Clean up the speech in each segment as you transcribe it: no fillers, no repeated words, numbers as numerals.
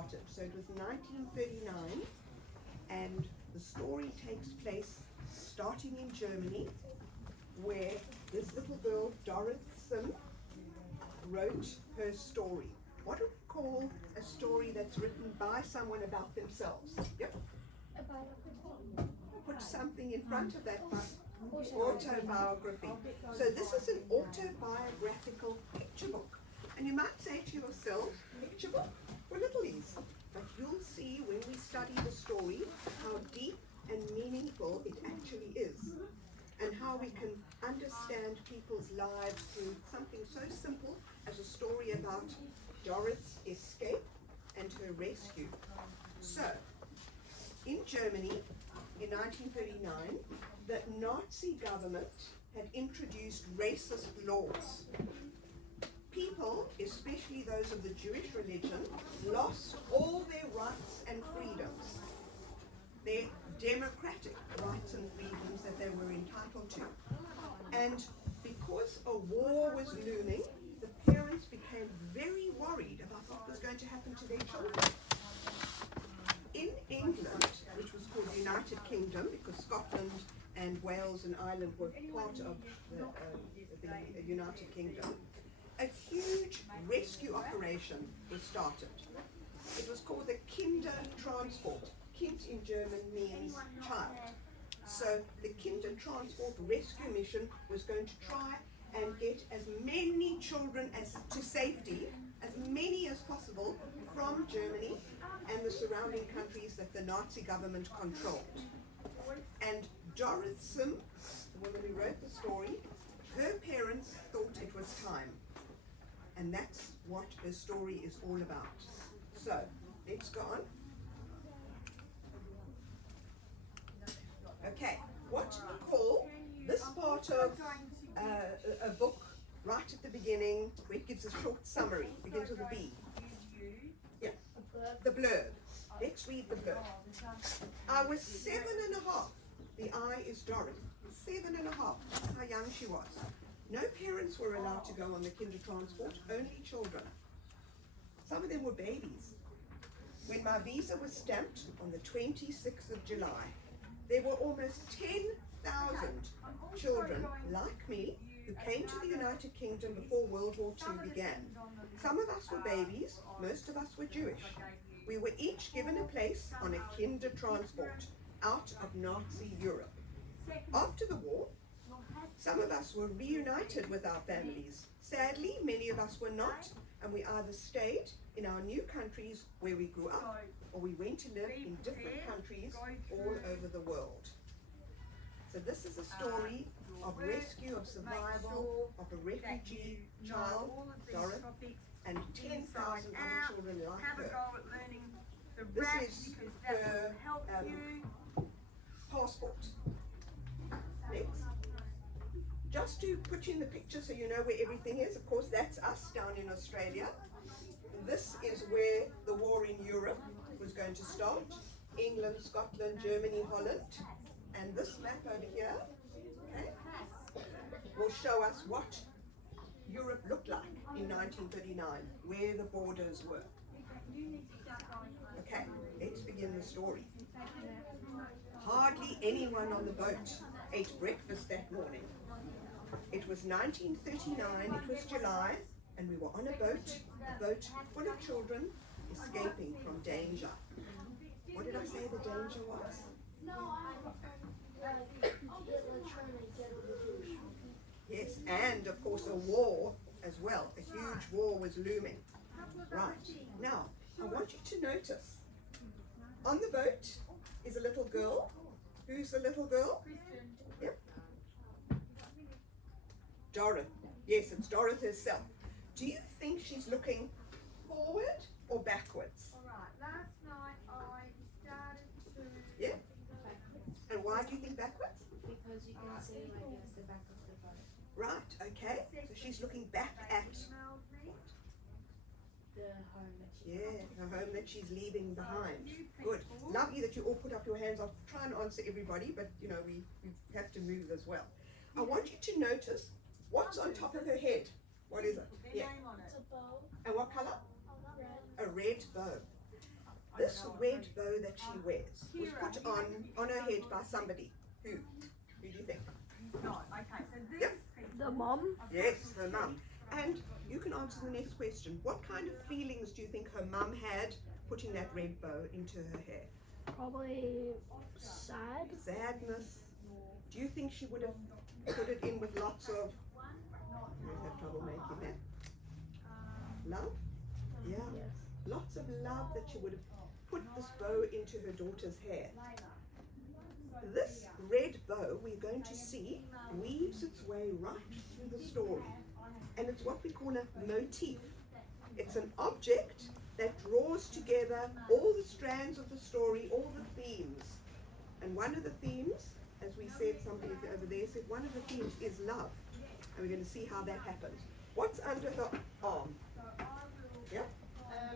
started. So it was 1939, and the story takes place starting in Germany, where this little girl, Dorothy Sim, wrote her story. What do we call a story that's written by someone about themselves? Yep. Put something in front of that, autobiography. So this is an autobiographical picture book. And you might say to yourself, picture book for littlies. But you'll see when we study the story how deep and meaningful it actually is, and how we can understand people's lives through something so simple as a story about Dorothy's escape and her rescue. So, in Germany, in 1939, the Nazi government had introduced racist laws. People, especially those of the Jewish religion, lost all their rights and freedoms, their democratic rights and freedoms that they were entitled to. And because a war was looming, the parents became very worried about what was going to happen to their children. In England, which was called the United Kingdom, because Scotland and Wales and Ireland were part of the United Kingdom, a huge rescue operation was started. It was called the Kindertransport. Kind in German means child. So the Kindertransport rescue mission was going to try and get as many children to safety, as many as possible, from Germany and the surrounding countries that the Nazi government controlled. And Dorothy Sim, the woman who wrote the story, her parents thought it was time. And that's what her story is all about. So, let's go on. Okay, what do we call this part of a book right at the beginning, where it gives a short summary, begins with a B? Yeah, the blurb. Let's read the blurb. I was 7 and a half. The I is Dorothy. 7 and a half. That's how young she was. No parents were allowed to go on the Kindertransport, only children. Some of them were babies. When my visa was stamped on the 26th of July, there were almost 10,000 children like me who came to the United Kingdom before World War II began. Some of us were babies, most of us were Jewish. We were each given a place on a Kindertransport out of Nazi Europe. After the war, some of us were reunited with our families. Sadly, many of us were not, and we either stayed in our new countries where we grew up, or we went to live in different countries all over the world. So this is a story of rescue, of survival, of a refugee child, Dorothy, and 10,000 other children like her. This is her passport. Next. Just to put you in the picture so you know where everything is, of course that's us down in Australia. This is where the war in Europe was going to start. England, Scotland, Germany, Holland. And this map over here, okay, will show us what Europe looked like in 1939, where the borders were. Okay, let's begin the story. Hardly anyone on the boat ate breakfast that morning. It was 1939, it was July, and we were on a boat full of children escaping from danger. What did I say the danger was? Yes, and of course a war as well. A huge war was looming. Right, now I want you to notice, on the boat is a little girl. Who's the little girl? Yep. Dorothy. Yes, it's Dorothy herself. Do you think she's looking forward or backwards? Alright, last night I started to... Yeah? And why do you think backwards? Because you can see like it's the back of the boat. Right, okay. So she's looking back at The home that she the home that she's leaving behind. Good. Lovely that you all put up your hands. I'll try and answer everybody, but you know, we have to move as well. I want you to notice what's on top of her head. What is it? Yeah. It's a bow. And what color? Red. A red bow. This red bow that she wears was put on her head by somebody. Who? Who do you think? Yep. The mom? Yes, her mum. And you can answer the next question. What kind of feelings do you think her mum had putting that red bow into her hair? Probably sad. Sadness. Do you think she would have put it in with lots of, I have trouble making that, love? Yeah. Yes. Lots of love that she would have put this bow into her daughter's hair. This red bow, we're going to see, weaves its way right through the story. And it's what we call a motif. It's an object that draws together all the strands of the story, all the themes. And one of the themes, as we said, somebody over there said, one of the themes is love. And we're going to see how that happens. What's under her arm? Yeah?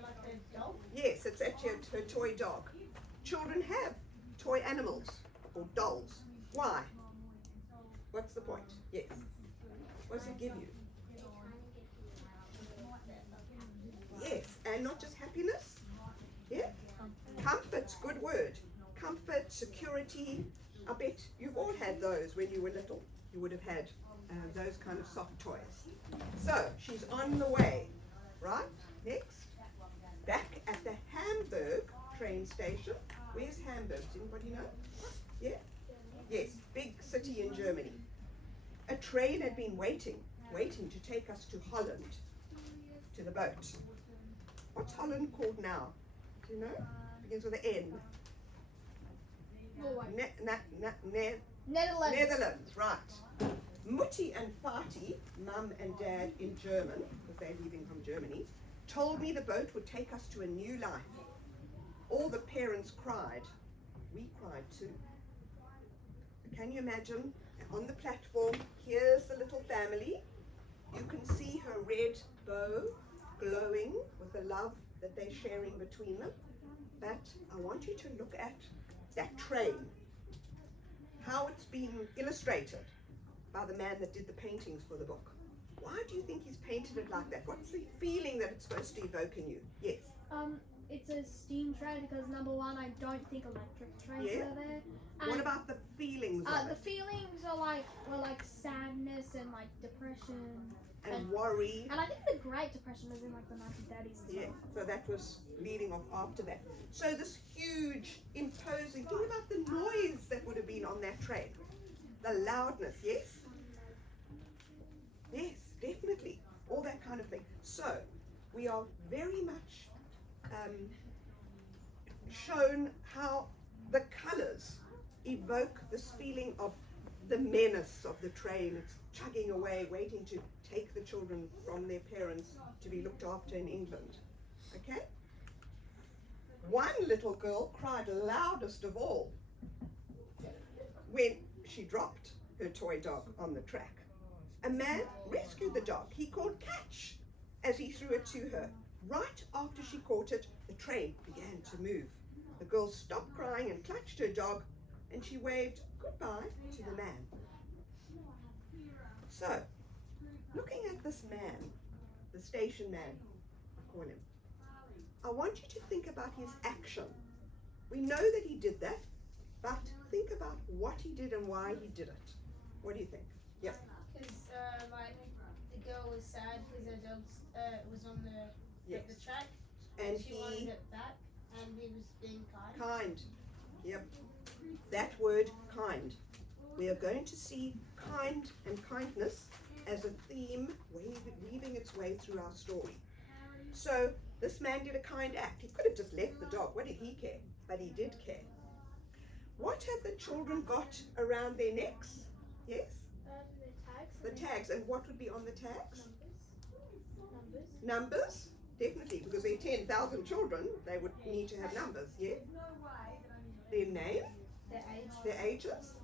Like a dog? Yes, it's actually her toy dog. Children have toy animals or dolls. Why? What's the point? Yes. What does it give you? Yes, and not just happiness. Yeah? Comfort's good word. Comfort, security. I bet you've all had those when you were little. You would have had those kind of soft toys. So, she's on the way. Right? Next. Back at the Hamburg train station. Where's Hamburg? Does anybody know? Yeah? Yes, big city in Germany. A train had been waiting to take us to Holland, to the boat. What's Holland called now? Do you know? Begins with an N. Netherlands. Netherlands, right. Mutti and Fati, mum and dad in German, because they're leaving from Germany, told me the boat would take us to a new life. All the parents cried. We cried too. Can you imagine? On the platform, here's the little family. You can see her red bow glowing with the love that they're sharing between them. But I want you to look at that train. How it's been illustrated by the man that did the paintings for the book. Why do you think he's painted it like that? What's the feeling that it's supposed to evoke in you? Yes. It's a steam train because number one, I don't think electric trains are there. And what about the feelings of the it? feelings are like sadness and like depression And worry. And I think the Great Depression was in like the 1930s as Yeah, so that was leading off after that. So this huge, imposing, think about the noise that would have been on that train. The loudness, yes? Yes, definitely. All that kind of thing. So, we are very much shown how the colours evoke this feeling of the menace of the train. It's chugging away, waiting to take the children from their parents to be looked after in England. Okay? One little girl cried loudest of all when she dropped her toy dog on the track. A man rescued the dog. He called catch as he threw it to her. Right after she caught it, the train began to move. The girl stopped crying and clutched her dog, and she waved goodbye to the man. So, looking at this man, the station man, I call him, I want you to think about his action. We know that he did that, but think about what he did and why he did it. What do you think? Yep. Because the girl was sad because her dog was on the track, And she wanted it back, and he was being kind. Kind. Yep. That word, kind. We are going to see kind and kindness as a theme weaving its way through our story. So this man did a kind act. He could have just left the dog. What did he care? But he did care. What have the children got around their necks? Yes? The tags. And what would be on the tags? Numbers. Definitely, because there are 10,000 children, they would need to have numbers, yeah? Their name? Their ages?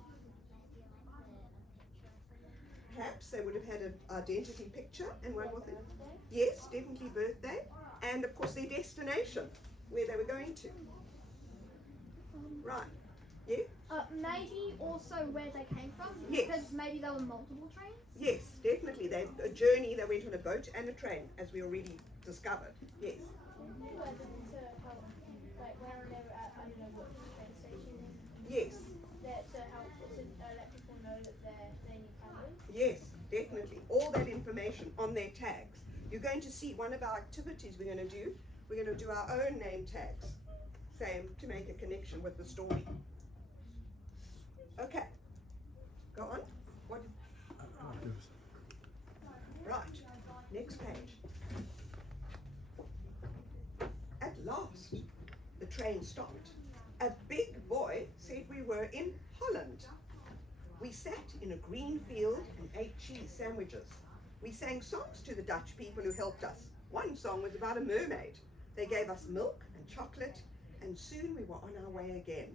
Perhaps they would have had an identity picture and one more thing. Yes, definitely birthday. And of course their destination, where they were going to. Right. Yeah? Maybe also where they came from, Yes. because maybe there were multiple trains. Yes, definitely. A journey, they went on a boat and a train, as we already discovered. Yes. Where what the train station is. Yes, That so help let people know that they need cameras. yes, definitely. All that information on their tags. You're going to see one of our activities we're going to do. We're going to do our own name tags. Same, to make a connection with the story. Okay, go on. What? Right, next page. At last, the train stopped. A big boy said we were in Holland. We sat in a green field and ate cheese sandwiches. We sang songs to the Dutch people who helped us. One song was about a mermaid. They gave us milk and chocolate, and soon we were on our way again.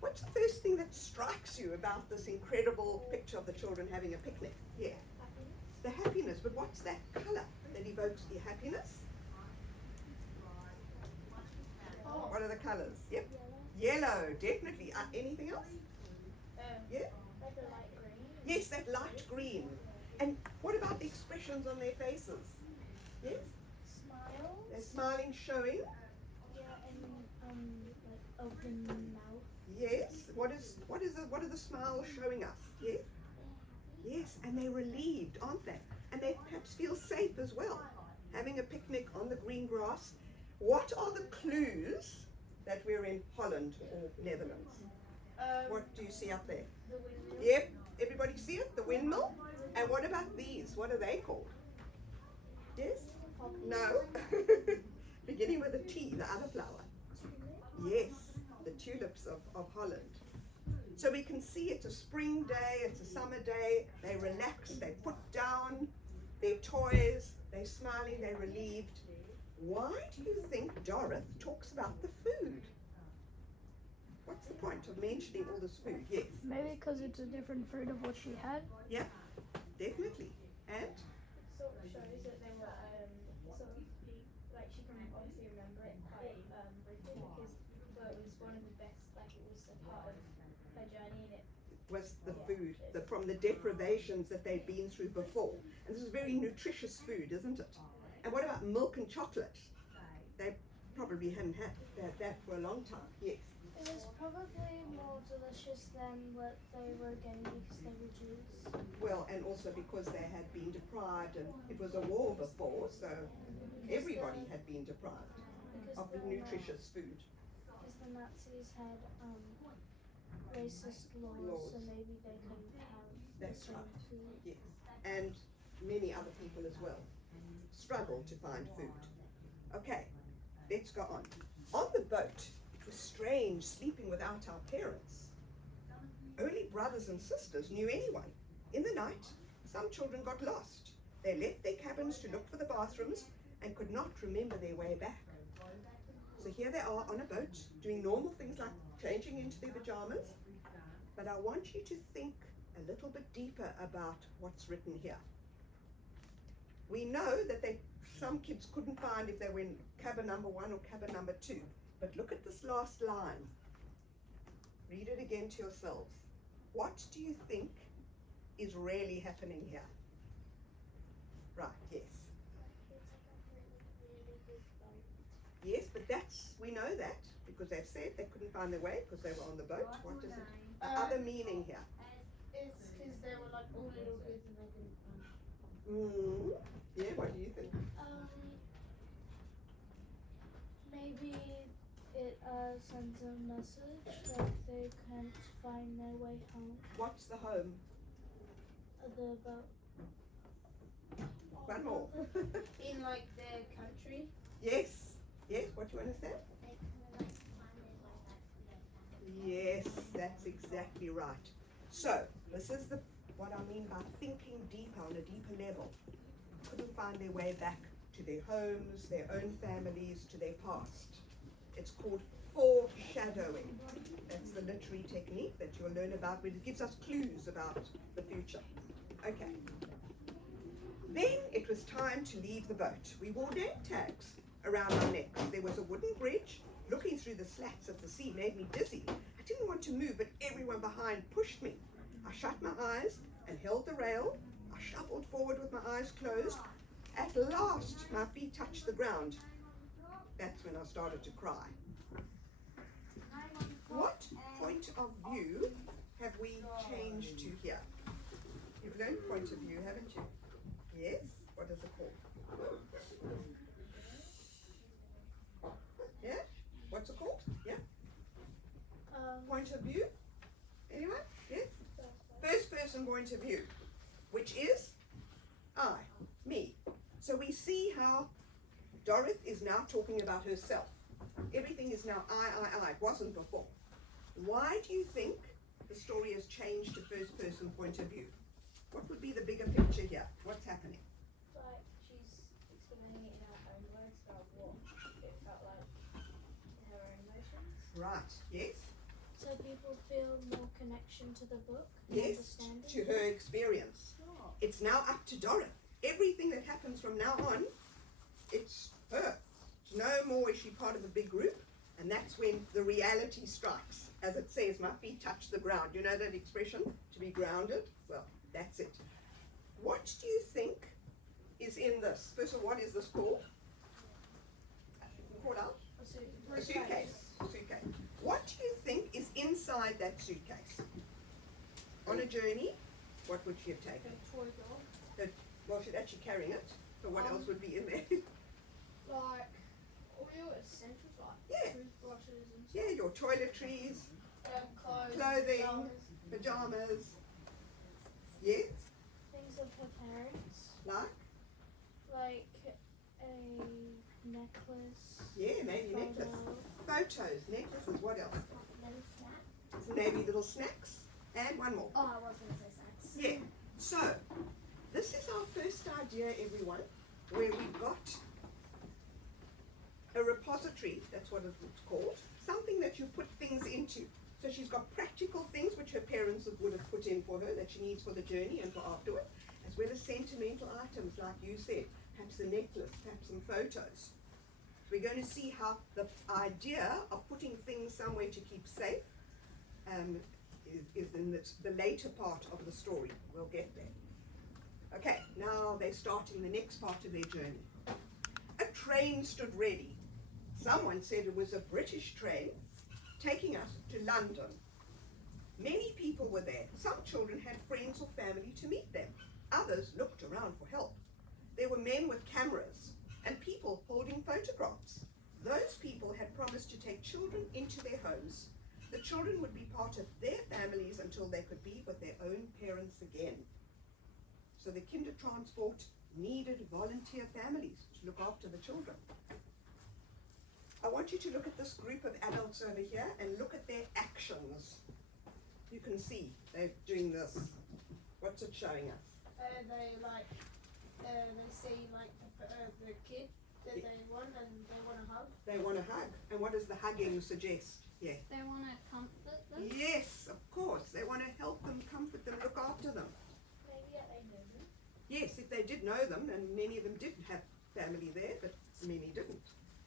What's the first thing that strikes you about this incredible picture of the children having a picnic? Yeah. The happiness, but what's that colour that evokes the happiness? What are the colours? Yep. Yellow, definitely. Anything else? Yeah? Like the light green. Yes, that light green. And what about the expressions on their faces? Yes? Smile. They're smiling, showing. Yeah, and like open mouth. Yes. What are the smiles showing us? Yes? Yes, and they're relieved, aren't they? And they perhaps feel safe as well. Having a picnic on the green grass. What are the clues that we're in Holland or Netherlands? What do you see up there? The windmill. Yep, everybody see it? The windmill? And what about these? What are they called? Yes? No? Beginning with a T, the other flower. Yes, the tulips of Holland. So we can see it's a spring day, it's a summer day, they relax, they put down their toys, they're smiling, they're relieved. Why do you think Dorothy talks about the food? What's the point of mentioning all this food? Yes. Maybe because it's a different fruit of what she had. Yeah, definitely. And? Sort of shows that they were sort of like she can obviously remember it quite briefly because it was one of the best, like it was a part of her journey and it Was the food, from the deprivations that they'd been through before. And this is very nutritious food, isn't it? And what about milk and chocolate? They probably hadn't had that for a long time. Yes. It was probably more delicious than what they were getting because they were Jews. Well, and also because they had been deprived, and it was a war before, so everybody had been deprived of the nutritious food. Because the Nazis had racist laws, so maybe they couldn't have That's the same right. food. Yes. And many other people as well struggled to find food. Okay, let's go on. On the boat, it was strange sleeping without our parents. Only brothers and sisters knew anyone. In the night, some children got lost. They left their cabins to look for the bathrooms and could not remember their way back. So here they are on a boat, doing normal things like changing into their pajamas. But I want you to think a little bit deeper about what's written here. We know that some kids couldn't find if they were in cabin number 1 or cabin number 2. But look at this last line. Read it again to yourselves. What do you think is really happening here? Right, yes. Yes, but we know that because they've said they couldn't find their way because they were on the boat. What is it? The other meaning here. It's because they were like all little kids and they couldn't find. Yeah, what do you think? Maybe it sends a message that they can't find their way home. What's the home? The boat. One more. In like their country. Yes. Yes, what do you understand? Yes, that's exactly right. So, this is what I mean by thinking deeper, on a deeper level. Couldn't find their way back to their homes, their own families, to their past. It's called foreshadowing. That's the literary technique that you'll learn about, but it gives us clues about the future. Okay. Then it was time to leave the boat. We wore name tags around our necks. There was a wooden bridge. Looking through the slats of the sea made me dizzy. I didn't want to move, but everyone behind pushed me. I shut my eyes and held the rail. I shuffled forward with my eyes closed. At last, my feet touched the ground. That's when I started to cry. of view have we changed to here? You've learned point of view, haven't you? Yes? What is it called? Yeah? What's it called? Yeah? Point of view? Anyone? Yes? First person point of view, which is I, me. So we see how Dorothy is now talking about herself. Everything is now I. It wasn't before. Why do you think the story has changed to first person point of view? What would be the bigger picture here? What's happening? Like she's explaining it in her own words about what it felt like, her own emotions. Right, yes? So people feel more connection to the book. Yes, to her experience. It's now up to Dora. Everything that happens from now on, it's her. No more is she part of a big group, and that's when the reality strikes. As it says, my feet touch the ground. You know that expression, to be grounded? Well, that's it. What do you think is in this? First of all, what is this called? Called out? A suitcase. Suitcase. What do you think is inside that suitcase? On a journey, what would she have taken? A toy dog. Well, she's actually carrying it. So what else would be in there? Like oil essentials like Yeah. toothbrushes and stuff. Yeah, your toiletries, Clothing. pajamas. Yes, Things of her parents. like? A necklace. Yeah, maybe necklace. Photos, necklaces, what else? Little snack. Some maybe little snacks. And one more. Oh, I was going to say snacks. Yeah, so this is our first idea, everyone, where we've got a repository, that's what it's called, something that you put things into. So she's got practical things which her parents would have put in for her that she needs for the journey and for afterward, as well as sentimental items, like you said, perhaps a necklace, perhaps some photos. We're going to see how the idea of putting things somewhere to keep safe is in the later part of the story. We'll get there. Okay, now they're starting the next part of their journey. A train stood ready. Someone said it was a British train taking us to London. Many people were there. Some children had friends or family to meet them. Others looked around for help. There were men with cameras and people holding photographs. Those people had promised to take children into their homes. The children would be part of their families until they could be with their own parents again. So the Kindertransport needed volunteer families to look after the children. I want you to look at this group of adults over here and look at their actions. You can see they're doing this. What's it showing us? They see like the kid that they want and they want to hug. They want to hug. And what does the hugging suggest? Yeah. They want to comfort them. Yes, of course. They want to help them, comfort them, look after them. Maybe they know them. Yes, if they did know them, and many of them did have family there, but many didn't.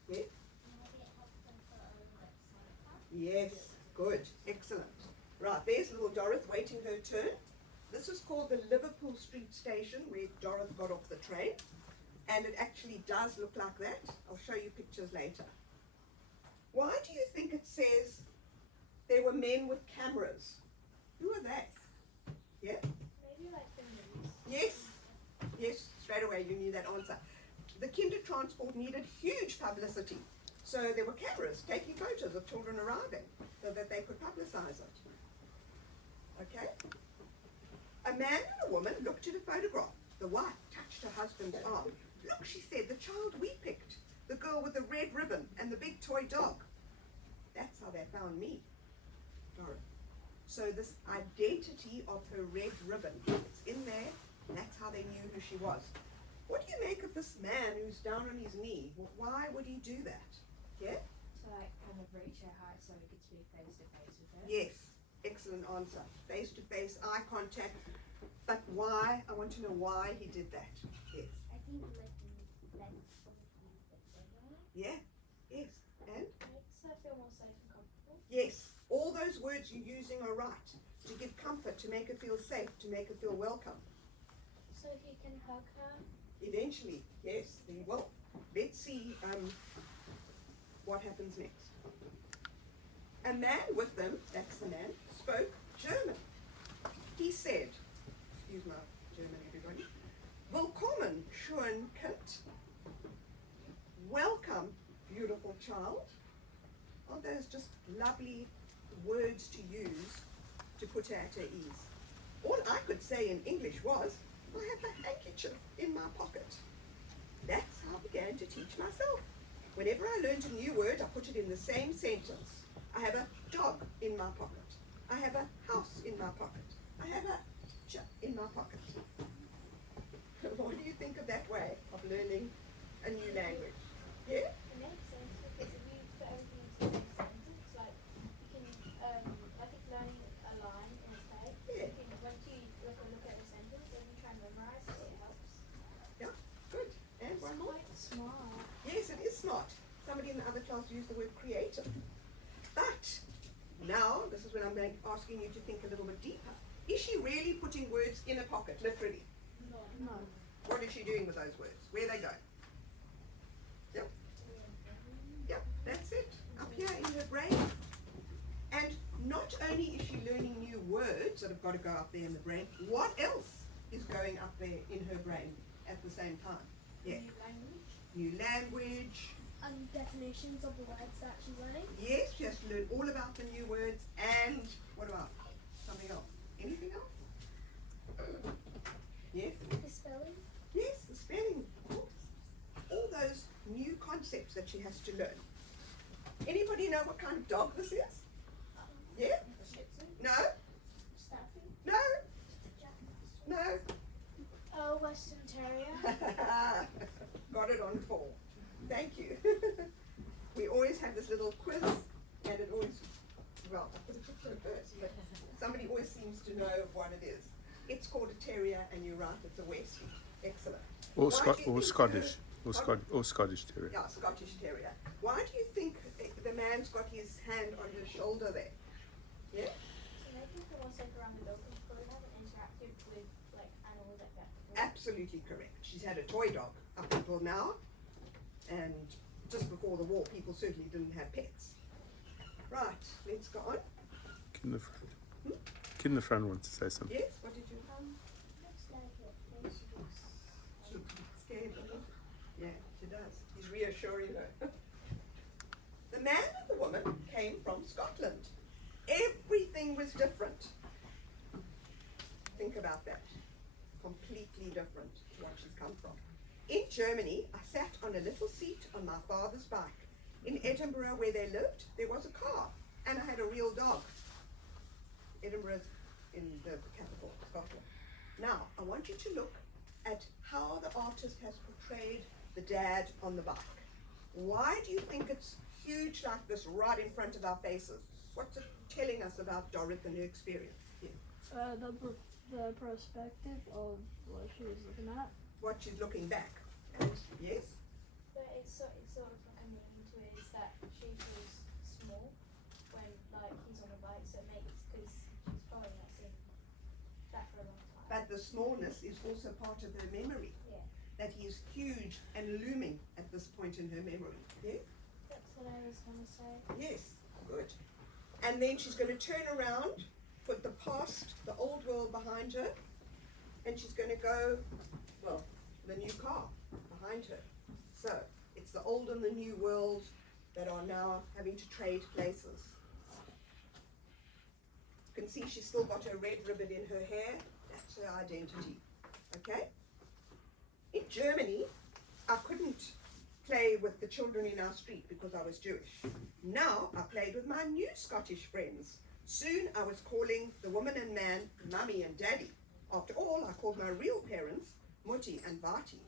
Yeah? Maybe it helps them for Yes, good, excellent. Right, there's little Dorothy waiting her turn. This is called the Liverpool Street Station, where Dorothy got off the train. And it actually does look like that. I'll show you pictures later. Why do you think it says there were men with cameras? Who are they? Yeah? Maybe like the news. Yes, yes, straight away you knew that answer. The Kindertransport needed huge publicity. So there were cameras taking photos of children arriving so that they could publicize it. Okay? A man and a woman looked at a photograph. The wife touched her husband's arm. Look, she said, the child we picked. The girl with the red ribbon and the big toy dog. That's how they found me, Dora. So this identity of her red ribbon, it's in there, and that's how they knew who she was. What do you make of this man who's down on his knee? Why would he do that? Yeah? To like kind of reach her heart so we could speak face to face with her. Yes, excellent answer. Face to face, eye contact. But why? I want to know why he did that. Yes. I think like Yeah, yes. And? makes her feel more safe and comfortable. Yes. All those words you're using are right. To give comfort, to make her feel safe, to make her feel welcome. So he can hug her. Eventually, yes, they will. Let's see what happens next. A man with them, that's the man, spoke German. He said, excuse my German, everybody, Willkommen, schön Kind. Welcome, beautiful child. Aren't those just lovely words to use to put her at her ease? All I could say in English was, I have a handkerchief in my pocket. That's how I began to teach myself. Whenever I learned a new word, I put it in the same sentence. I have a dog in my pocket. I have a house in my pocket. I have a ch in my pocket. What do you think of that way of learning a new language? Yeah? It makes sense because if you put everything into the same sentence, like you can, like it's learning a line in its head. Yeah. You can, once you look at the sentence and you try and memorize it, it helps. Yeah, good. And one more? Quite smart. Yes, it is smart. Somebody in the other class used the word creative. But now, this is when I'm asking you to think a little bit deeper. Is she really putting words in a pocket, literally? No. What is she doing with those words? Where are they going? Yep. Yep, that's it. Up here in her brain. And not only is she learning new words that have got to go up there in the brain, what else is going up there in her brain at the same time? Yeah. New language. New language. And definitions of the words that she's learning. Yes, she has to learn all about the new words and what about something else? Anything else? Yes? The spelling. Yes, the spelling, of course. All those new concepts that she has to learn. Anybody know what kind of dog this is? Yeah? Shih Tzu. No? Staffy. No? Jack. No? Western Terrier. Got it on 4. Thank you. We always have this little quiz, and it always, well, I put a picture first, but somebody always seems to know what it is. It's called a terrier, and you're right, it's a Westie. Excellent. Or, Why do you think Scottish. her- Or Scottish Terrier. Yeah, Scottish Terrier. Why do you think the man's got his hand on his shoulder there? Yeah? So maybe for once like around the dog, because probably haven't interacted with like animals like that before. Absolutely correct. She's had a toy dog up until now, and just before the war, people certainly didn't have pets. Right, let's go on. Kinderfriend. Kinderfriend wants to say something. Yes, what did you? Looks like it. Face looks She looks scared, doesn't she? Yeah, she does. He's reassuring her. The man and the woman came from Scotland. Everything was different. Think about that. Completely different to what she's come from. In Germany, I sat on a little seat on my father's bike. In Edinburgh, where they lived, there was a car, and I had a real dog. Edinburgh's in the capital, Scotland. Now, I want you to look at how the artist has portrayed the dad on the bike. Why do you think it's huge like this right in front of our faces? What's it telling us about Dorrit and her experience? Yeah. The perspective of what she was looking at. What she's looking back at. Yes? But it's sort of like a meaning to it is that she feels small when like he's on the bike, so it makes because she's probably not seen that for a long time. But the smallness is also part of her memory. Yeah. That he is huge and looming at this point in her memory. Yeah? That's what I was gonna say. Yes, good. And then she's going to turn around, put the past, the old world behind her, and she's going to go, well, the new car behind her. So, it's the old and the new world that are now having to trade places. You can see she's still got her red ribbon in her hair. That's her identity. Okay? In Germany, I couldn't play with the children in our street because I was Jewish. Now I played with my new Scottish friends. Soon I was calling the woman and man mummy and daddy. After all, I called my real parents Mutti and Vati.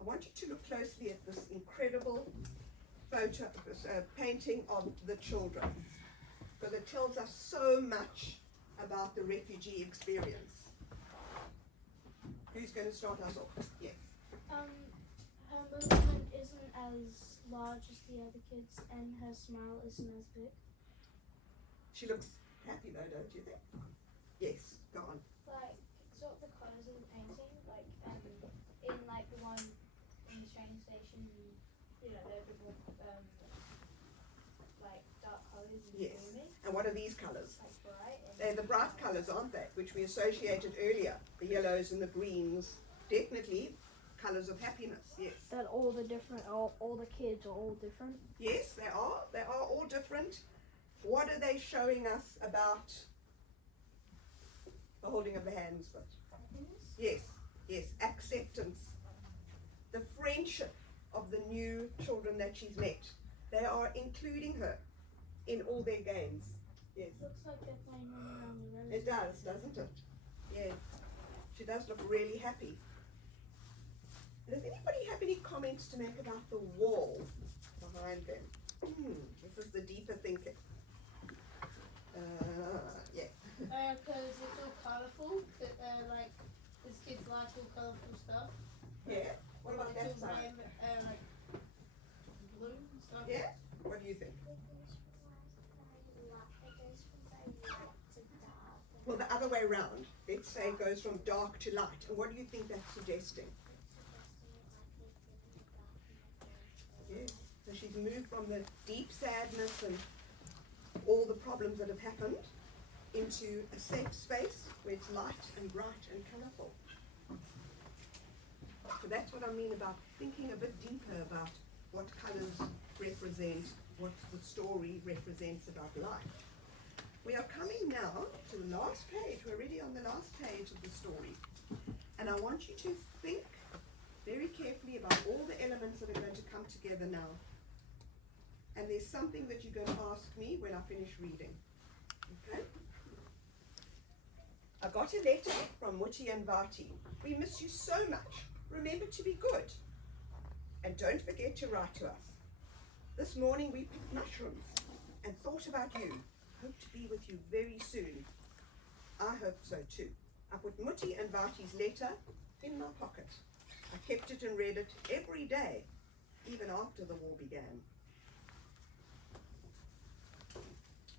I want you to look closely at this incredible photo, painting of the children, because it tells us so much about the refugee experience. Who's going to start us off? Yes. Her movement isn't as large as the other kids, and her smile isn't as big. She looks happy though, don't you think? Yes, go on. Like sort of the colours of the painting, like in like the one in the train station, you know, they're a bit more like dark colours. Yes. And what are these colours? like bright and They're the bright colours, aren't they? Which we associated earlier. The yellows and the greens. Definitely colours of happiness, yes. That all the different, all the kids are all different. Yes, they are. They are all different. What are they showing us about the holding of the hands? But yes, yes, acceptance. The friendship of the new children that she's met. They are including her in all their games. Yes. Looks like they're playing around the road. It does, doesn't it? Yeah. She does look really happy. Does anybody have any comments to make about the wall behind them? This is the deeper thinking. Yeah. Because it's all colourful. Like, this kids like all colourful stuff. Yeah? What about that It's all side? like blue and stuff. Yeah? What do you think? Well, the other way around. Let's say it goes from dark to light. And what do you think that's suggesting? Yes. So she's moved from the deep sadness and all the problems that have happened into a safe space where it's light and bright and colourful. So that's what I mean about thinking a bit deeper about what colours represent, what the story represents about life. We are coming now to the last page. We're already on the last page of the story. And I want you to think very carefully about all the elements that are going to come together now. And there's something that you're going to ask me when I finish reading. Okay? I got a letter from Mutti and Vati. We miss you so much. Remember to be good. And don't forget to write to us. This morning we picked mushrooms and thought about you. Hope to be with you very soon. I hope so too. I put Mutti and Vati's letter in my pocket. I kept it and read it every day, even after the war began.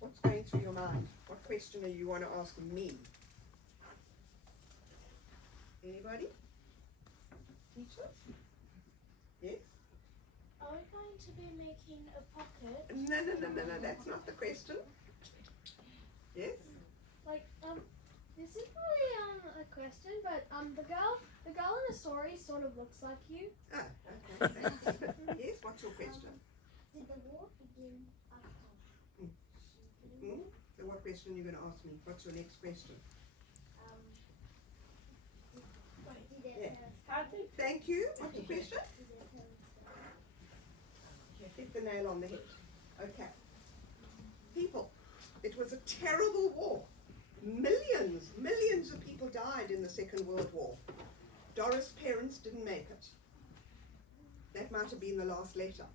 What's going through your mind? What question do you want to ask me? Anybody? Teacher? Yes? Are we going to be making a pocket? No, that's not the question. Yes? Like, this is probably a question, but the girl in the story sort of looks like you. Ah, okay, thanks. Yes, what's your question? Did the war begin after? So what question are you going to ask me? What's your next question? Thank you. What's the question? Hit the nail on the head. Okay. People, it was a terrible war. Millions of people died in the Second World War. Doris' parents didn't make it. That might have been the last letter.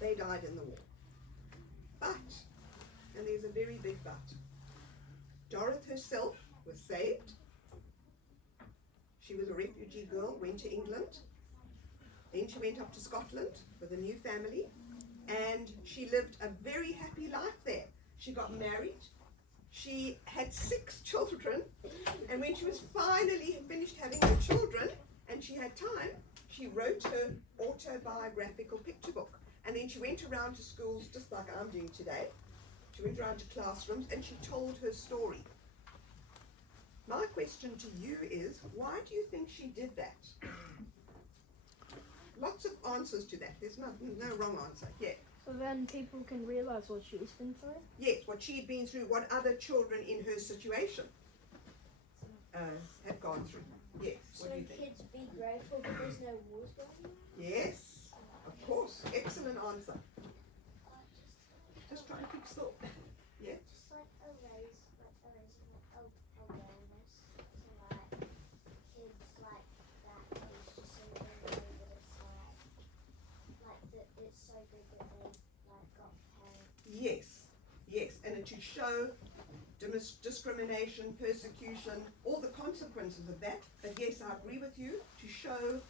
They died in the war. But, and there's a very big but, Doris herself was saved. She was a refugee girl, went to England. Then she went up to Scotland with a new family, and she lived a very happy life there. She got married. She had 6 children, and when she was finally finished having her children, and she had time, she wrote her autobiographical picture book. And then she went around to schools, just like I'm doing today. She went around to classrooms, and she told her story. My question to you is, why do you think she did that? Lots of answers to that. There's no wrong answer. Yeah. So then people can realize what she's been through. Yes, what she'd been through, what other children in her situation had gone through. Yes. So What do you think? kids be grateful that there's no wars going on? Yes, of course. Excellent answer. Just try to keep still. Yeah. Just like a raise awareness to like kids like that age, just so they know that it's so good that they like got parents. Yes, and it should show discrimination, persecution, all the consequences of that. But yes, I agree with you, to show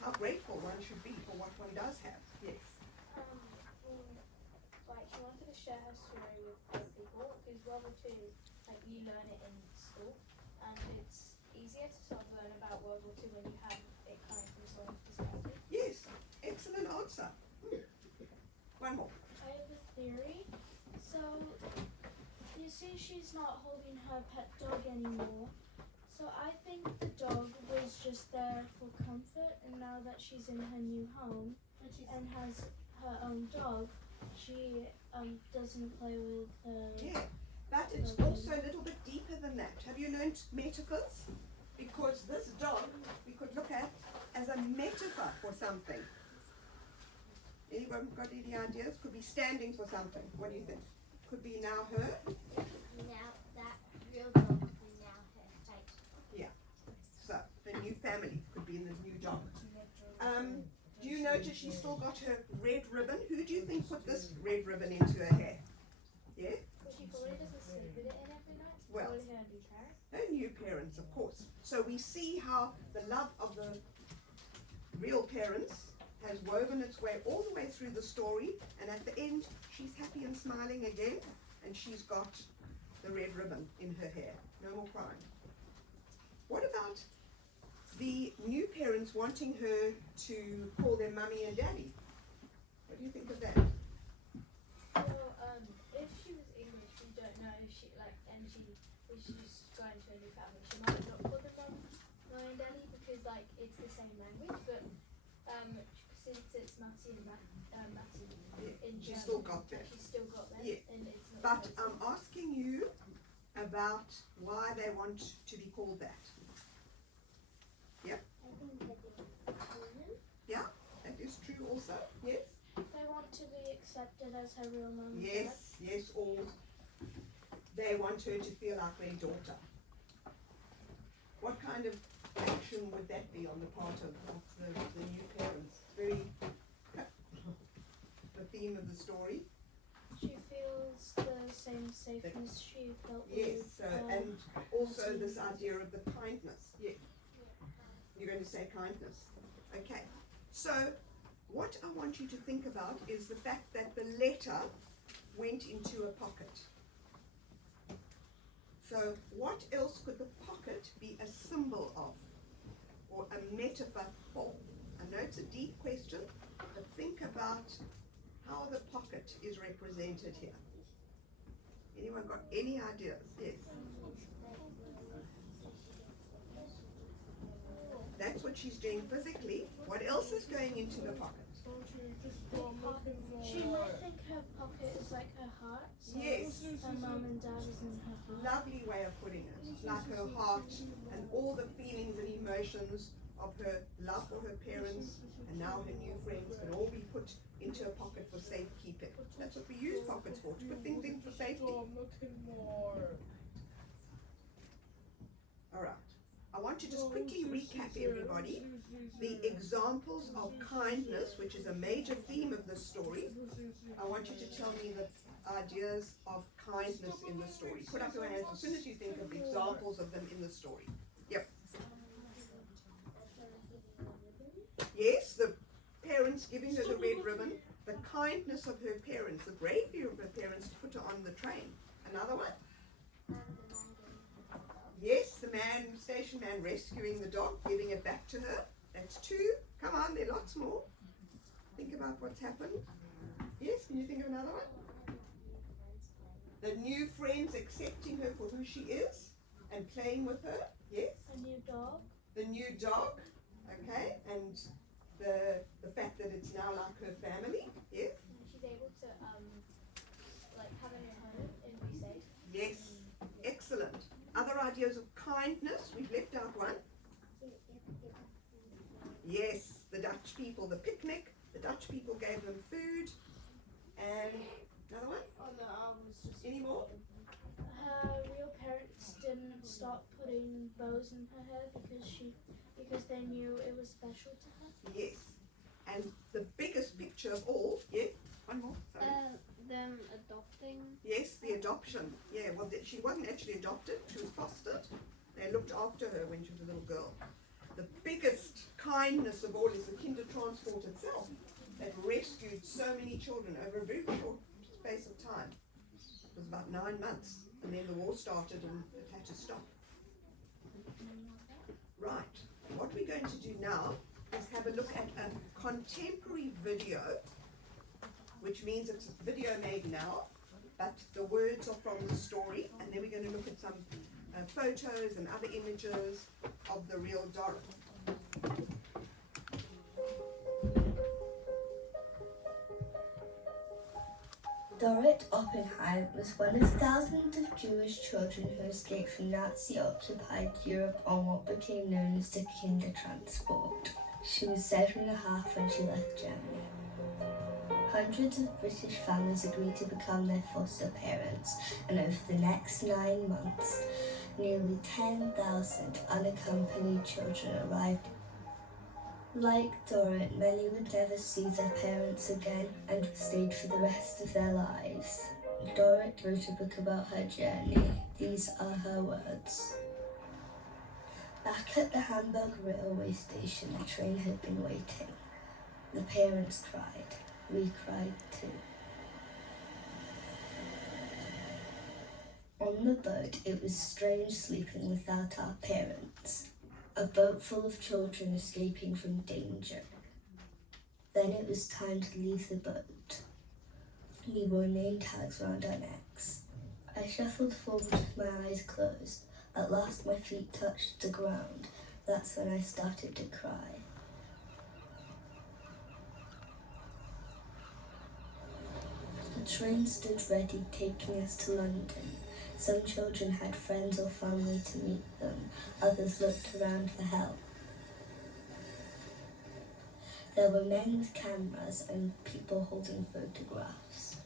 how grateful one should be for what one does have. Yes. Like she wanted to share her story with other people because World War II, like you learn it in school, and it's easier to sort of learn about World War II when you have it coming from someone's perspective. Yes, excellent answer. One more. I have a theory. So, you see, she's not holding her pet dog anymore. So I think the dog was just there for comfort, and now that she's in her new home and has her own dog, she doesn't play with her. Yeah, but it's also a little bit deeper than that. Have you learned metaphors? Because this dog we could look at as a metaphor for something. Anyone got any ideas? Could be standing for something. What do you think? Could be now her. Now that real dog is now her state. So the new family could be in the new dog. Do you notice she's still got her red ribbon? Who do you think put this red ribbon into her hair? Yeah? But she probably doesn't sleep with it in every night. So Well, probably her new parents. her new parents, of course. So we see how the love of the real parents has woven its way all the way through the story, and at the end she's happy and smiling again, and she's got the red ribbon in her hair. No more crying. What about the new parents wanting her to call them mummy and daddy? What do you think of that? Well, if she was English, we don't know if she and she was just going to a new family. She might not call them mum and daddy because it's the same language, but since it's Matty and Matty in She's German, still got that. she's still got that, Yeah. and it's not. But close. I'm asking you about why they want to be called that. I think that they Yeah, that is true also. Yes? They want to be accepted as her real mom and dad. Yes, yes, or they want her to feel like their daughter. What kind of action would that be on the part of the new parents? Very the theme of the story. She feels the same safeness she felt Yes, with so and also this idea of the kindness. Yes. You're going to say kindness. Okay. So what I want you to think about is the fact that the letter went into a pocket. So what else could the pocket be a symbol of or a metaphor for? I know it's a deep question, but think about how the pocket is represented here. Anyone got any ideas? Yes. That's what she's doing physically. What else is going into the pocket? She might think her pocket is like her heart. So Yes. her mom and dad is in her heart. Lovely way of putting it. Like her heart and all the feelings and emotions of her love for her parents and now her new friends can all be put into a pocket for safekeeping. That's what we use pockets for, to put things in for safety. Alright. I want to just quickly recap everybody the examples of kindness, which is a major theme of this story. I want you to tell me the ideas of kindness in the story. Put up your hands as soon as you think of the examples of them in the story. Yep. Yes, the parents giving her the red ribbon, the kindness of her parents, the bravery of her parents to put her on the train. Another one? Yes, the station man rescuing the dog, giving it back to her. That's two. Come on, there are lots more. Think about what's happened. Yes, can you think of another one? The new friends accepting her for who she is and playing with her. Yes. A new dog. The new dog. Okay, and the fact that it's now like her family. Yes. She's able to have a new home and be safe. Yes. Excellent. Other ideas of kindness? We've left out one. Yes, the Dutch people, the picnic. The Dutch people gave them food. And another one? Oh no, I was just. Any more? Her real parents didn't stop putting bows in her hair because they knew it was special to her. Yes. And the biggest picture of all, yeah? One more, sorry. them adopting. Yes, the adoption. Yeah, well, she wasn't actually adopted. She was fostered. They looked after her when she was a little girl. The biggest kindness of all is the Kindertransport itself that rescued so many children over a very short space of time. It was about 9 months, and then the war started and it had to stop. Right, what we're going to do now is have a look at a contemporary video which means it's a video made now, but the words are from the story, and then we're going to look at some photos and other images of the real Dorrit. Dorrit Oppenheim was one of thousands of Jewish children who escaped from Nazi-occupied Europe on what became known as the Kindertransport. She was 7.5 when she left Germany. Hundreds of British families agreed to become their foster parents, and over the next 9 months, nearly 10,000 unaccompanied children arrived. Like Dorrit, many would never see their parents again and stayed for the rest of their lives. Dorrit wrote a book about her journey. These are her words. Back at the Hamburg railway station, the train had been waiting. The parents cried. We cried too. On the boat, it was strange sleeping without our parents. A boat full of children escaping from danger. Then it was time to leave the boat. We wore name tags around our necks. I shuffled forward with my eyes closed. At last my feet touched the ground. That's when I started to cry. The train stood ready, taking us to London. Some children had friends or family to meet them. Others looked around for help. There were men with cameras and people holding photographs.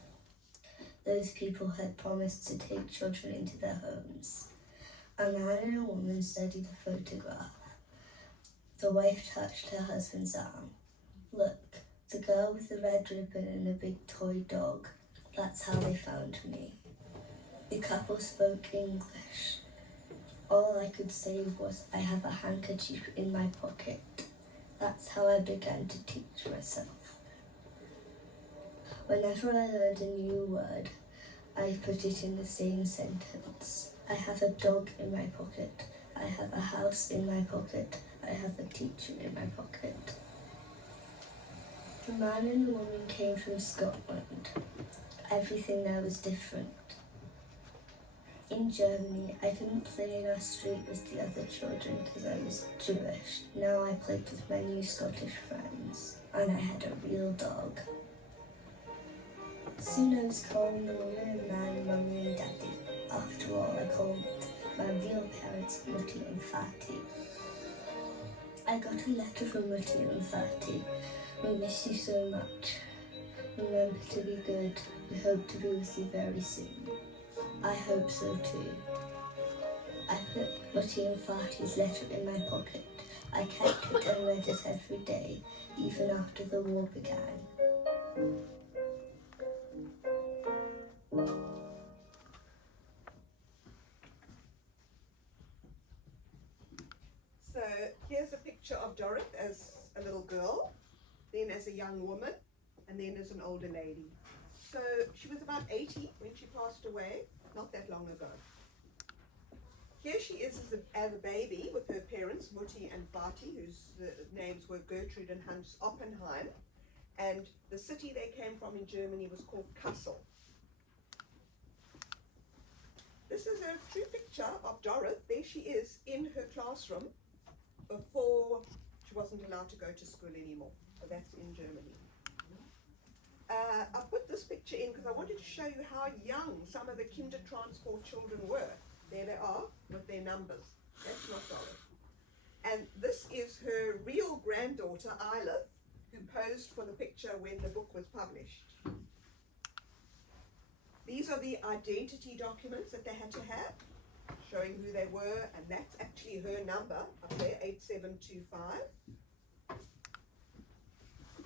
Those people had promised to take children into their homes. A man and a woman studied the photograph. The wife touched her husband's arm. Look, the girl with the red ribbon and a big toy dog. That's how they found me. The couple spoke English. All I could say was, I have a handkerchief in my pocket. That's how I began to teach myself. Whenever I learned a new word, I put it in the same sentence. I have a dog in my pocket. I have a house in my pocket. I have a teacher in my pocket. The man and the woman came from Scotland. Everything there was different. In Germany, I couldn't play in our street with the other children because I was Jewish. Now I played with my new Scottish friends, and I had a real dog. Soon I was calling the woman and man Mummy and Daddy. After all, I called my real parents Mutti and Fati. I got a letter from Mutti and Fati. We miss you so much. Remember to be good. We hope to be with you very soon. I hope so too. I put Mutti and Fati's letter in my pocket. I kept it and read it every day, even after the war began. So here's a picture of Dorrit as a little girl, then as a young woman, and then as an older lady. So she was about 80 when she passed away, not that long ago. Here she is as a baby with her parents, Mutti and Fati, whose names were Gertrude and Hans Oppenheim, and the city they came from in Germany was called Kassel. This is a true picture of Dorrit. There she is in her classroom before she wasn't allowed to go to school anymore. So that's in Germany. I put this picture in because I wanted to show you how young some of the Kindertransport children were. There they are with their numbers. That's not Dorrit. And this is her real granddaughter, Isla, who posed for the picture when the book was published. These are the identity documents that they had to have, showing who they were, and that's actually her number up there, 8725.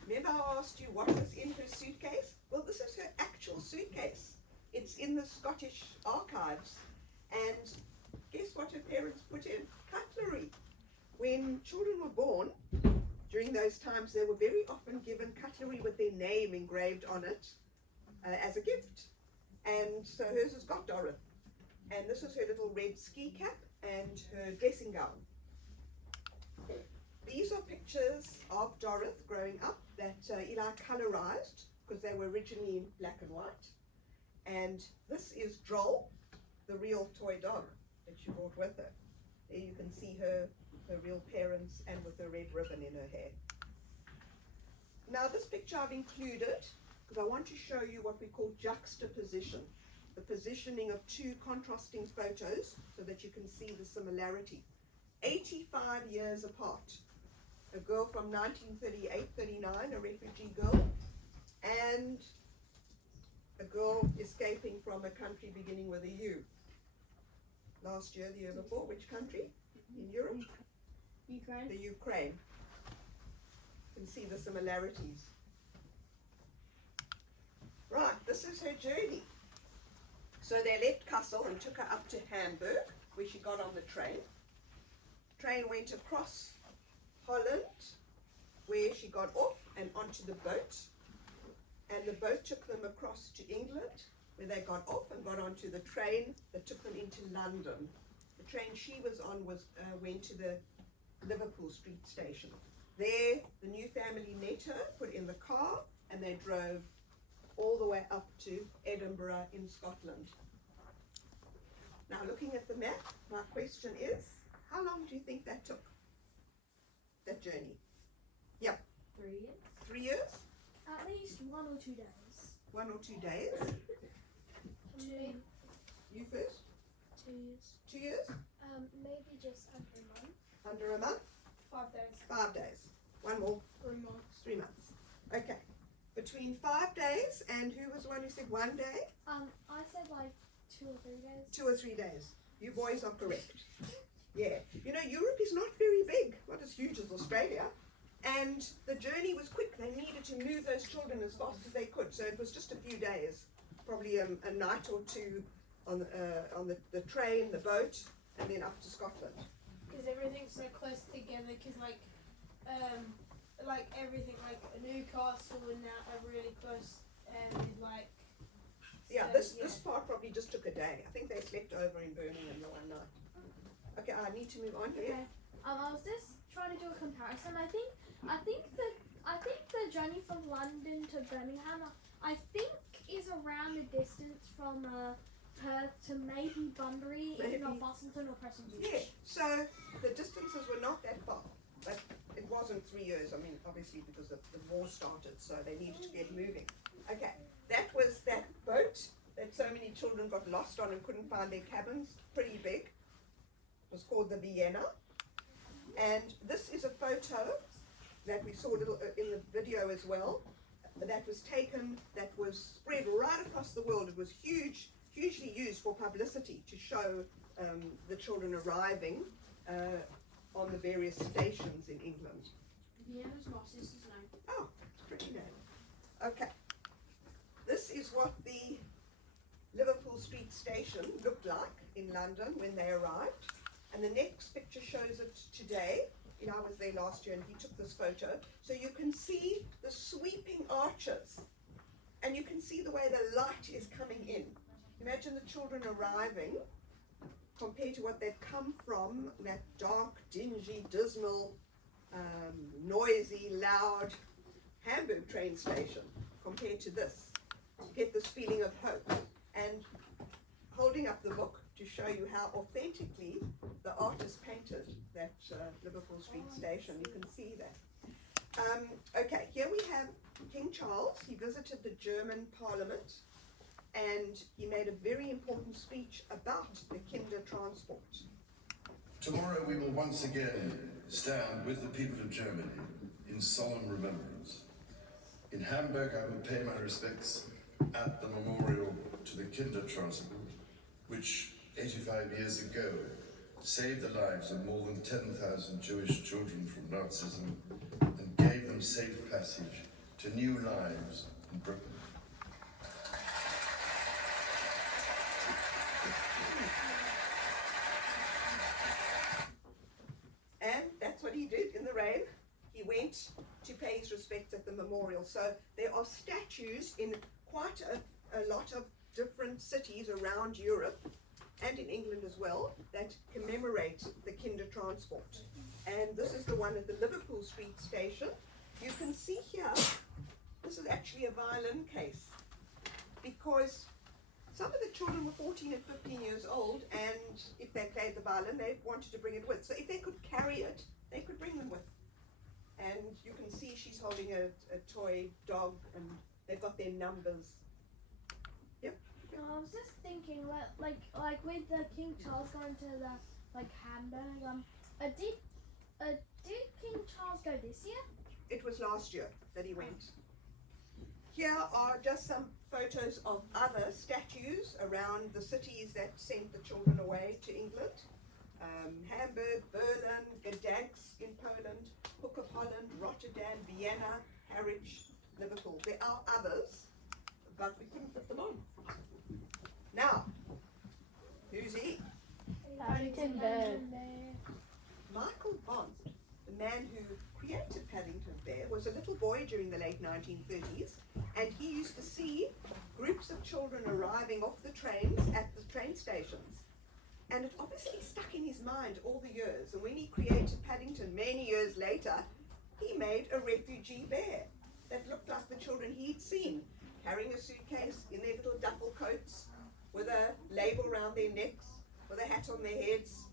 Remember I asked you what was in her suitcase? Well, this is her actual suitcase. It's in the Scottish archives. And guess what her parents put in? Cutlery. When children were born, during those times, they were very often given cutlery with their name engraved on it as a gift. And so hers has got Dorrit. And this is her little red ski cap and her dressing gown. These are pictures of Dorrit growing up that Eli colorized because they were originally in black and white. And this is Droll, the real toy dog that she brought with her. There you can see her real parents, and with a red ribbon in her hair. Now this picture I've included because I want to show you what we call juxtaposition, the positioning of two contrasting photos so that you can see the similarity. 85 years apart. A girl from 1938-39, a refugee girl, and a girl escaping from a country beginning with a U. Last year, the year before, which country? In Europe? Ukraine. The Ukraine. You can see the similarities. Right, this is her journey. So they left Kassel and took her up to Hamburg, where she got on the train. Train went across Holland, where she got off and onto the boat. And the boat took them across to England, where they got off and got onto the train that took them into London. The train she was on went to the Liverpool Street station. There, the new family met her, put in the car, and they drove all the way up to Edinburgh in Scotland. Now, looking at the map, my question is, how long do you think that took? That journey? Yep. 3 years. 3 years? At least 1 or 2 days. 1 or 2 days? 2 You first? 2 years. 2 years? Maybe just under a month. Under a month? 5 days. 5 days. 1 more? 3 months. 3 months. Okay. Between 5 days, and who was the one who said 1 day? I said like 2 or 3 days. 2 or 3 days. You boys are correct. Yeah. You know, Europe is not very big, not as huge as Australia. And the journey was quick. They needed to move those children as fast as they could. So it was just a few days, probably a night or two on the train, the boat, and then up to Scotland. Because everything's so close together. Because like everything, like Newcastle and that are really close, and like. Yeah, So, this part probably just took a day. I think they slept over in Birmingham the one night. Okay, I need to move on here. Okay. I was just trying to do a comparison. I think the journey from London to Birmingham, I think, is around the distance from Perth to maybe Bunbury, if not Boston or Crescent Beach. Yeah, so the distances were not that far, but it wasn't 3 years. I mean, obviously because the war started, so they needed to get moving. Okay, that was that boat that so many children got lost on and couldn't find their cabins. Pretty big. It was called the Vienna. And this is a photo that we saw a little in the video as well, that was taken, that was spread right across the world. It was hugely used for publicity to show the children arriving on the various stations in England. Vienna's my sister's name. Oh, pretty name. Okay. This is what the Liverpool Street station looked like in London when they arrived. And the next picture shows it today. I was there last year and he took this photo. So you can see the sweeping arches. And you can see the way the light is coming in. Imagine the children arriving compared to what they've come from, that dark, dingy, dismal, noisy, loud Hamburg train station, compared to this. You get this feeling of hope. And holding up the book to show you how authentically the artist painted that Liverpool Street station. You can see that. Okay, here we have King Charles. He visited the German Parliament and he made a very important speech about the Kindertransport. Tomorrow we will once again stand with the people of Germany in solemn remembrance. In Hamburg I will pay my respects at the memorial to the Kindertransport, which 85 years ago saved the lives of more than 10,000 Jewish children from Nazism and gave them safe passage to new lives in Britain. And that's what he did in the rain. He went to pay his respects at the memorial. So there are statues in quite a lot of different cities around Europe and in England as well that commemorate the Kindertransport. And this is the one at the Liverpool Street station. You can see here this is actually a violin case, because some of the children were 14 and 15 years old, and if they played the violin, they wanted to bring it with. So if they could carry it, they could bring them with. And you can see she's holding a toy dog, and they've got their numbers. Yep. I was just thinking, like with the King Charles going to the Hamburg, did King Charles go this year? It was last year that he went. Here are just some photos of other statues around the cities that sent the children away to England. Hamburg, Berlin, Gdansk in Poland, Hook of Holland, Rotterdam, Vienna, Harwich, Liverpool. There are others, but we couldn't put them on. Now, who's he? Paddington Bear. Michael Bond, the man who created Paddington Bear, was a little boy during the late 1930s, and he used to see groups of children arriving off the trains at the train stations. And it obviously stuck in his mind all the years, and when he created Paddington many years later, he made a refugee bear that looked like the children he'd seen, carrying a suitcase in their little duffel coats, with a label around their necks, with a hat on their heads.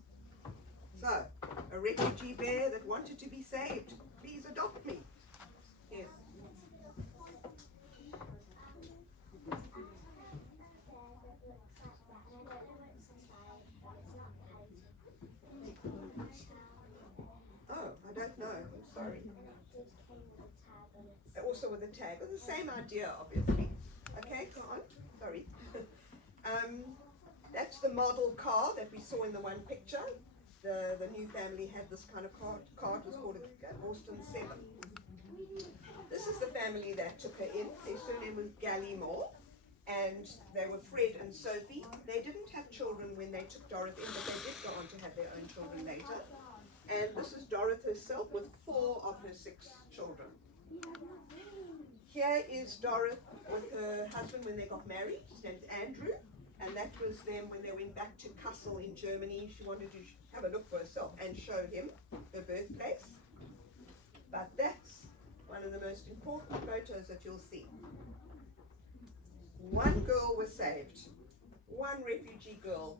So, a refugee bear that wanted to be saved. Please adopt me. Yes. Oh, I don't know. I'm sorry. Also with a tag. It's the same idea, obviously. Okay, go on. Sorry. That's the model car that we saw in the one picture. The new family had this kind of car. Car was called a Boston 7. This is the family that took her in. Their surname was Gallimore, and they were Fred and Sophie. They didn't have children when they took Dorothy in, but they did go on to have their own children later. And this is Dorothy herself with 4 of her 6 children. Here is Dorothy with her husband when they got married. His name's Andrew, and that was them when they went back to Kassel in Germany. She wanted to have a look for herself and show him her birthplace. But that's one of the most important photos that you'll see. One girl was saved. One refugee girl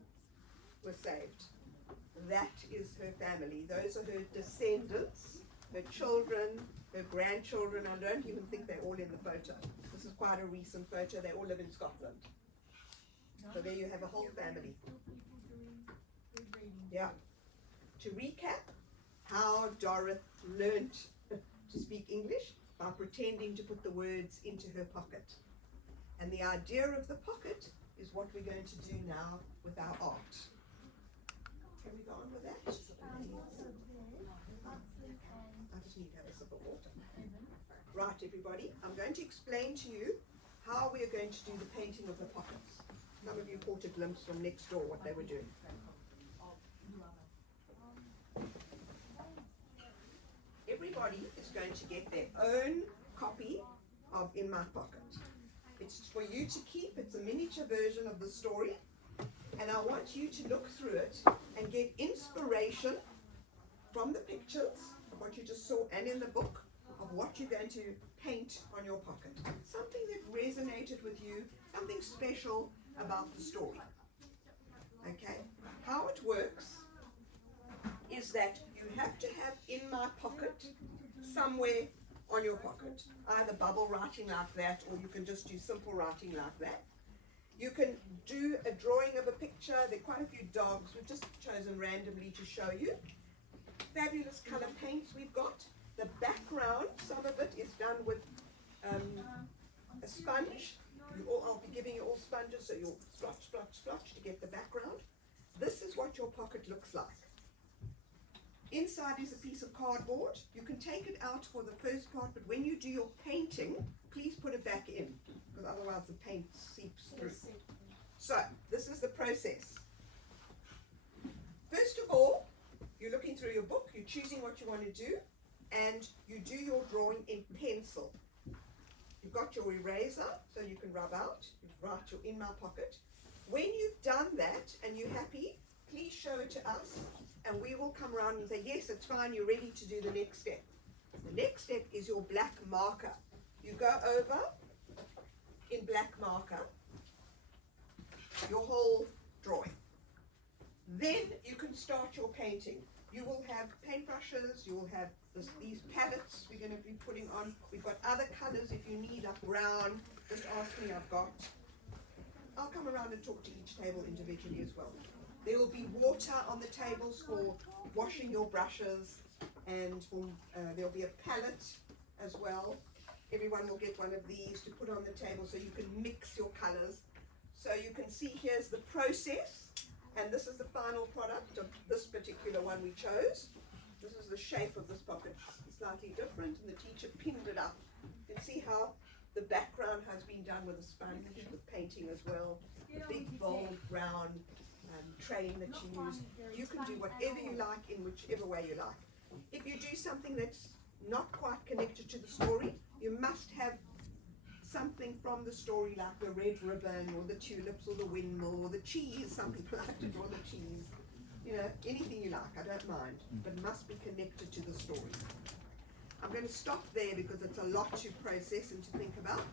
was saved. That is her family. Those are her descendants, her children, her grandchildren. I don't even think they're all in the photo. This is quite a recent photo. They all live in Scotland. So there you have a whole family. Yeah. To recap, how Dorothy learnt to speak English by pretending to put the words into her pocket. And the idea of the pocket is what we're going to do now with our art. Can we go on with that? I just need to have a sip of water. Right, everybody, I'm going to explain to you how we are going to do the painting of the pockets. Some of you caught a glimpse from next door what they were doing. Everybody is going to get their own copy of In My Pocket. It's for you to keep. It's a miniature version of the story. And I want you to look through it and get inspiration from the pictures of what you just saw and in the book of what you're going to paint on your pocket. Something that resonated with you, something special about the story. Okay? How it works is that you have to have In My Pocket somewhere on your pocket. Either bubble writing like that, or you can just do simple writing like that. You can do a drawing of a picture. There are quite a few dogs. We've just chosen randomly to show you. Fabulous color paints we've got. The background, some of it is done with a sponge. I'll be giving you all sponges, so you'll splotch, splotch, splotch to get the background. This is what your pocket looks like. Inside is a piece of cardboard. You can take it out for the first part, but when you do your painting, please put it back in, because otherwise the paint seeps through. So, this is the process. First of all, you're looking through your book, you're choosing what you want to do, and you do your drawing in pencil. You've got your eraser, so you can rub out, you write your In My Pocket. When you've done that and you're happy, please show it to us, and we will come around and say, yes, it's fine, you're ready to do the next step. The next step is your black marker. you go over in black marker your whole drawing. Then you can start your painting. You will have paintbrushes, you will have these palettes we're going to be putting on. We've got other colors if you need, like brown, just ask me, I've got. I'll come around and talk to each table individually as well. There will be water on the tables for washing your brushes, and there'll be a palette as well. Everyone will get one of these to put on the table so you can mix your colors. So you can see here's the process, and this is the final product of this particular one we chose. This is the shape of this pocket, slightly different, and the teacher pinned it up. You can see how the background has been done with a sponge, with painting as well. The big, bold, brown train that you use. You can do whatever you like in whichever way you like. If you do something that's not quite connected to the story, you must have something from the story, like the red ribbon or the tulips or the windmill or the cheese. Some people like to draw the cheese. You know, anything you like, I don't mind, but it must be connected to the story. I'm going to stop there because it's a lot to process and to think about.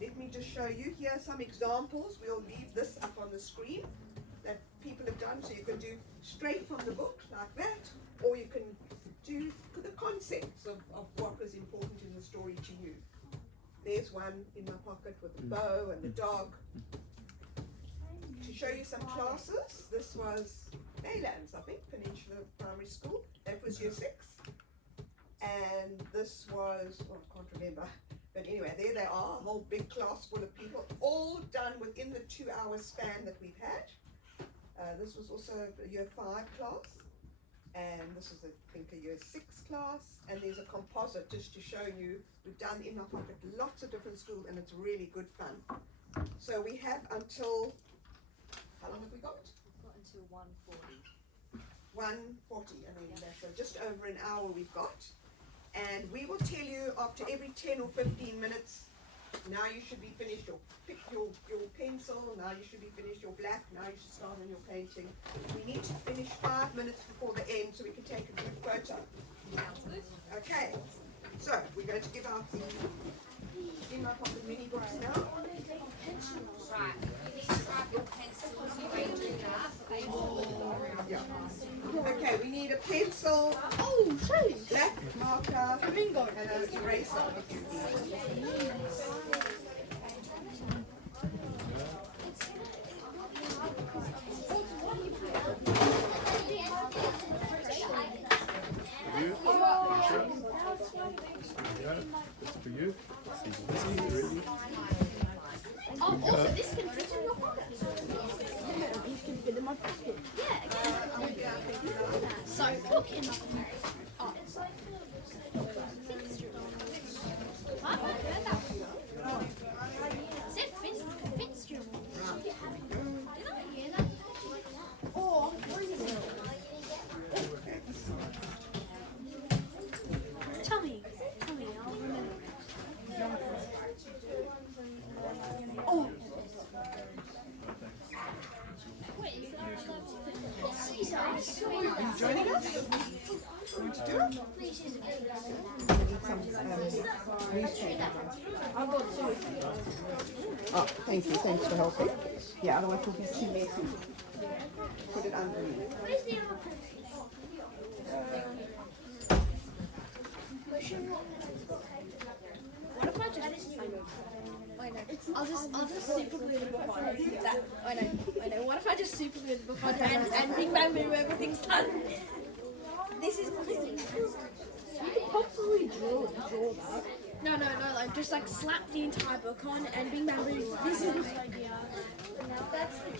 Let me just show you here some examples. We'll leave this up on the screen that people have done, so you can do straight from the book like that, or you can do the concepts of what was important in the story to you. There's one in my pocket with the bow and the dog. To show you some classes, this was Baylands, I think, Peninsula Primary School. That was year 6. And this was, well, I can't remember. But anyway, there they are, a whole big class full of people, all done within the 2-hour span that we've had. This was also a year 5 class. And this is, I think, a year 6 class. And there's a composite just to show you. We've done in my pocket lots of different schools, and it's really good fun. So we have until, how long have we got? We've got until 1:40. 1:40, and then that's just over an hour we've got. And we will tell you after every 10 or 15 minutes, now you should be finished your pencil, now you should be finished your black, now you should start on your painting. We need to finish 5 minutes before the end so we can take a group photo. Okay, so we're going to give out the in my pocket mini books now. Right, you need to grab your pencils, you won't do that. Yeah. Okay, we need a pencil, black marker, and an eraser. For you? Really? Oh, also this can fit in your pocket. These can fit in my pocket. Yeah, again. So, book in my pocket. Oh. I've heard that before. It said Finstrom. Did I hear that? Oh, I'm freezing. Tell me, I'll remember. Oh! Are you joining us? Want to do it? Oh, thank you. Thanks for helping. Yeah, otherwise it'll be too messy. Put it underneath. What if I just... I'll just super glue the book on that. I know. What if I just super glue the book on and bing bang boom, everything's done? This is you could possibly draw that. No, like just like slap the entire book on and bing bang boom. This is my idea. That's the